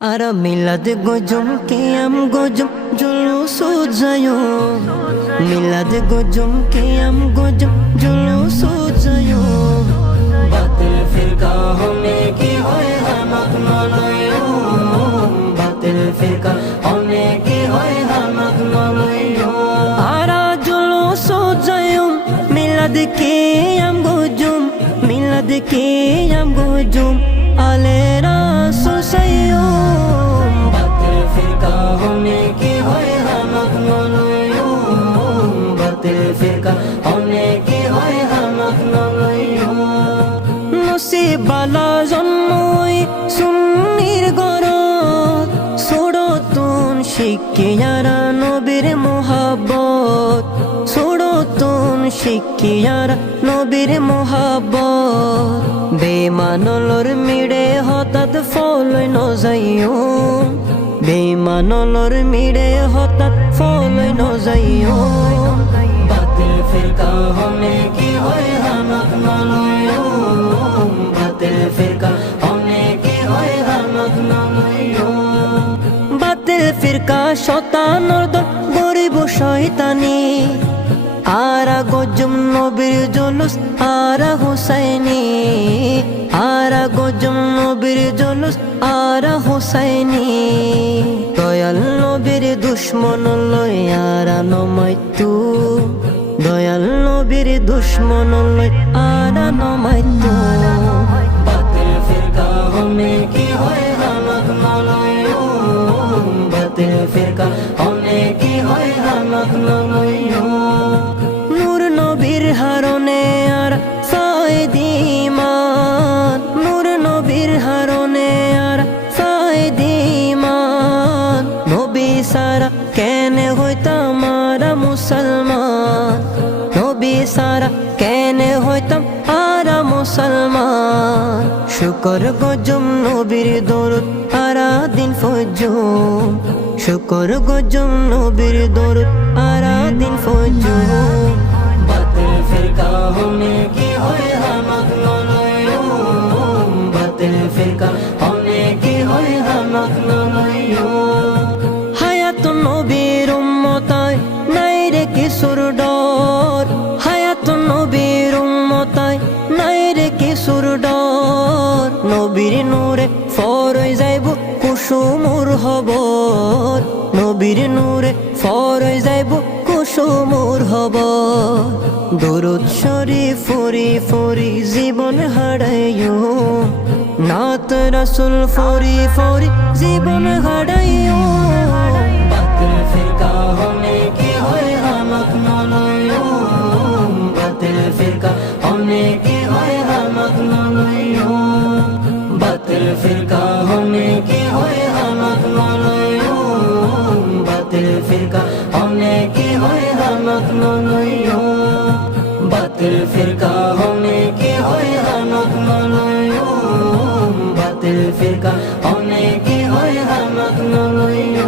Ara milad gojum qiyam gojum julus jayo milad gojum qiyam gojum julus jayo batil firqa hone ki hoy hamak nalayo batil firqa hone ki hoy hamak nalayo ara julus jayo milad qiyam gojum alera susayo batil firqa hone ki hoy hamak nalayo batil firqa hone ki hoy hamak nalayo নসিবালা জন্মই সুন্নির গরত ছোড়তুন শিক্ষিয়ারা নবীর মোহাব্বত ছোড়তুন শিক্ষিয়ারা নবীর মোহাব্বত বেমানলর মিড়ে হঠাৎ ফলই নজাইও বেমানলর মিড়ে হঠাৎ ফলই নজাইও বাতিল ফিরকা হনে কি হয় হামাক নলয়ো বাতিল ফিরকা হনে কি হয় হামাক নলয়ো বাতিল ফিরকা শতানর দল গরিব শয়তানি আরা গজম নবীর জুলুস আরা হুসাইনি আরা গজম নবীর জুলুস আরা হুসাইনি দয়াল নবীর দুশ্মন লই আরা নমাইতু দয়াল নবীর দুশ্মন লই আরা নমাইতু বাতিল ফিরকা হনে কি হয় হামাক নলয়ো বাতিল ফিরকা হনে কি হয় হামাক নলয়ো নূর নবীর হারনে আর ফায়দিমান নূর নবীর হারনে আর ফায়দিমান নবী সারা কেনে হইতাম আরা মুসলমান নবী সারা কেনে হইতাম আরা মুসলমান শুকর গজম নবীর দরুদ আরা দিন ফজুম শুকর গজম নবীর দরুদ আরা দিন ফজুম বাতিল ফিরকা হনে কি হয় হামাক নলয়ো বাতিল ফিরকা হনে কি হয় হামাক নলয়ো হায়াত নবীর উম্মতায় নাই রে কিশোর ডর হায়াত নবীর উম্মতায় নাই রে কিশোর ডর নবীর নূরে ফরই যাইব কুসুমুর হবর নবীর নূরে ফরই যাইব কুসুমুর হবর দরুদ শরীফ ফরি ফরি জীবন হারাইও নাত রাসূল ফরি ফরি জীবন হারাইও বাতিল ফিরকা হনে কি হয় হামাক নলয়ো বাতিল ফিরকা হনে কি হয় হামাক নলয়ো বাতিল ফিরকা হনে কি হয় হামাক নলয়ো বাতিল ফিরকা হনে কি হয় হামাক নলয়ো বাতিল ফিরকা হনে কি হয় হামাক নলয়ো বাতিল ফিরকা হনে কি হয় হামাক নলয়ো